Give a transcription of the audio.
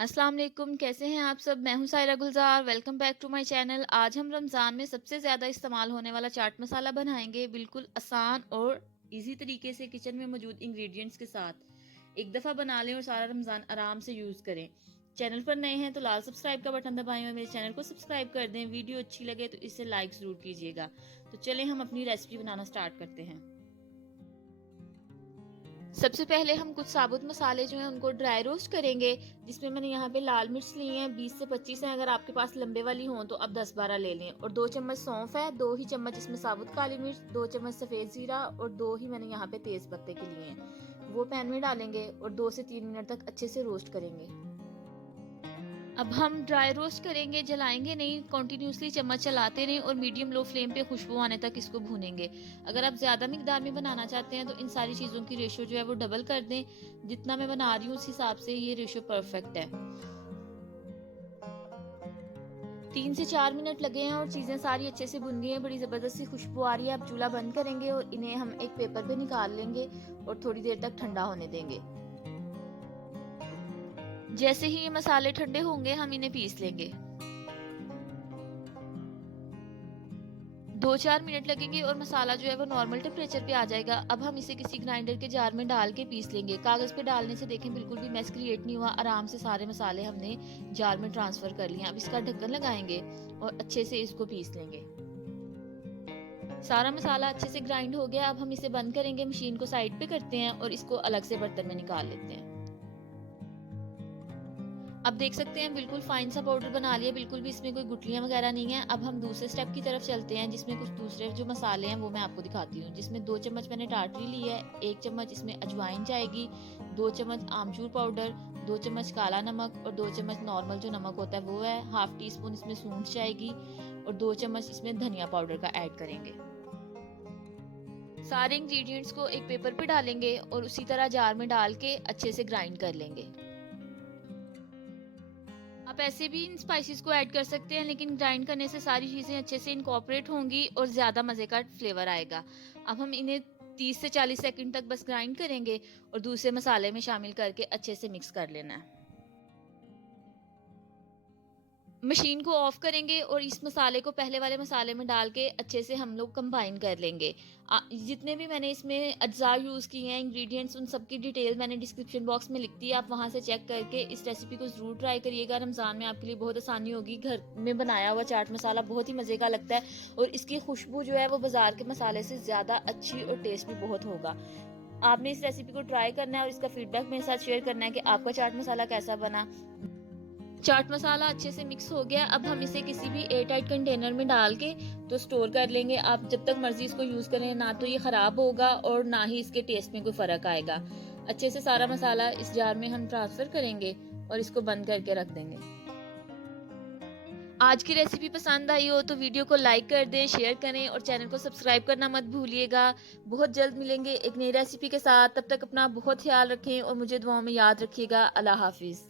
अस्सलाम वालेकुम, कैसे हैं आप सब। मैं हूं Saira Gulzar. Welcome back to my channel. आज हम रमज़ान में सबसे ज़्यादा इस्तेमाल होने वाला चाट मसाला बनाएंगे, बिल्कुल आसान और इजी तरीके से किचन में मौजूद इंग्रेडिएंट्स के साथ। एक दफ़ा बना लें और सारा रमज़ान आराम से यूज़ करें। चैनल पर नए हैं तो लाल सब्सक्राइब का बटन दबाएं और मेरे चैनल को सब्सक्राइब कर दें। वीडियो अच्छी लगे तो इसे लाइक ज़रूर कीजिएगा। तो चलें हम अपनी रेसिपी बनाना स्टार्ट करते हैं। सबसे पहले हम कुछ साबुत मसाले जो हैं उनको ड्राई रोस्ट करेंगे, जिसमें मैंने यहाँ पे लाल मिर्च ली हैं 20 से 25 हैं। अगर आपके पास लंबे वाली हों तो आप 10-12 ले लें। और 2 चम्मच सौंफ है, 2 ही चम्मच इसमें साबुत काली मिर्च, 2 चम्मच सफ़ेद जीरा और 2 ही मैंने यहाँ पे तेज़ पत्ते के लिए हैं। वो पैन में डालेंगे और 2 से 3 मिनट तक अच्छे से रोस्ट करेंगे। अब हम ड्राई रोस्ट करेंगे, जलाएंगे नहीं, कॉन्टिन्यूसली चम्मच चलाते रहें और मीडियम लो फ्लेम पे खुशबू आने तक इसको भूनेंगे। अगर आप ज़्यादा मिकदार में बनाना चाहते हैं तो इन सारी चीज़ों की रेशो जो है वो डबल कर दें। जितना मैं बना रही हूँ उस हिसाब से ये रेशो परफेक्ट है। 3 से 4 मिनट लगे हैं और चीज़ें सारी अच्छे से भुन गई हैं, बड़ी ज़बरदस्त सी खुशबू आ रही है। अब चूल्हा बंद करेंगे और इन्हें हम एक पेपर पे निकाल लेंगे और थोड़ी देर तक ठंडा होने देंगे। जैसे ही ये मसाले ठंडे होंगे हम इन्हें पीस लेंगे। 2-4 मिनट लगेंगे और मसाला जो है वो नॉर्मल टेम्परेचर पे आ जाएगा। अब हम इसे किसी ग्राइंडर के जार में डाल के पीस लेंगे। कागज़ पे डालने से देखें बिल्कुल भी मैस क्रिएट नहीं हुआ, आराम से सारे मसाले हमने जार में ट्रांसफ़र कर लिए। अब इसका ढक्कन लगाएंगे और अच्छे से इसको पीस लेंगे। सारा मसाला अच्छे से ग्राइंड हो गया। अब हम इसे बंद करेंगे, मशीन को साइड पे करते हैं और इसको अलग से बर्तन में निकाल लेते हैं। अब देख सकते हैं बिल्कुल फाइन सा पाउडर बना लिया, बिल्कुल भी इसमें कोई गुठलियां वगैरह नहीं है। अब हम दूसरे स्टेप की तरफ चलते हैं, जिसमें कुछ दूसरे जो मसाले हैं वो मैं आपको दिखाती हूँ। जिसमें 2 चम्मच मैंने टाटरी ली है, 1 चम्मच इसमें अजवाइन जाएगी, 2 चम्मच आमचूर पाउडर, 2 चम्मच काला नमक और 2 चम्मच नॉर्मल जो नमक होता है वो है, हाफ टी स्पून इसमें सूंठ जाएगी और 2 चम्मच इसमें धनिया पाउडर का ऐड करेंगे। सारे इंग्रेडिएंट्स को एक पेपर पे डालेंगे और उसी तरह जार में डाल के अच्छे से ग्राइंड कर लेंगे। आप ऐसे भी इन स्पाइसेस को ऐड कर सकते हैं, लेकिन ग्राइंड करने से सारी चीज़ें अच्छे से इनकॉर्पोरेट होंगी और ज़्यादा मज़े का फ्लेवर आएगा। अब हम इन्हें 30 से 40 सेकंड तक बस ग्राइंड करेंगे और दूसरे मसाले में शामिल करके अच्छे से मिक्स कर लेना है। मशीन को ऑफ करेंगे और इस मसाले को पहले वाले मसाले में डाल के अच्छे से हम लोग कंबाइन कर लेंगे। जितने भी मैंने इसमें अज्जा यूज़ किए हैं इंग्रेडिएंट्स, उन सब की डिटेल मैंने डिस्क्रिप्शन बॉक्स में लिख दी है। आप वहां से चेक करके इस रेसिपी को ज़रूर ट्राई करिएगा। रमज़ान में आपके लिए बहुत आसानी होगी। घर में बनाया हुआ चाट मसाला बहुत ही मज़े का लगता है और इसकी खुशबू जो है वो बाजार के मसाले से ज़्यादा अच्छी और टेस्ट भी बहुत होगा। आपने इस रेसिपी को ट्राई करना है और इसका फीडबैक मेरे साथ शेयर करना है कि आपका चाट मसाला कैसा बना। चाट मसाला अच्छे से मिक्स हो गया। अब हम इसे किसी भी एयर टाइट कंटेनर में डाल के तो स्टोर कर लेंगे। आप जब तक मर्जी इसको यूज़ करें, ना तो ये ख़राब होगा और ना ही इसके टेस्ट में कोई फ़र्क आएगा। अच्छे से सारा मसाला इस जार में हम ट्रांसफ़र करेंगे और इसको बंद करके रख देंगे। आज की रेसिपी पसंद आई हो तो वीडियो को लाइक कर दें, शेयर करें और चैनल को सब्सक्राइब करना मत भूलिएगा। बहुत जल्द मिलेंगे एक नई रेसिपी के साथ। तब तक अपना बहुत ख्याल रखें और मुझे दुआओं में याद रखिएगा। अल्लाह हाफिज़।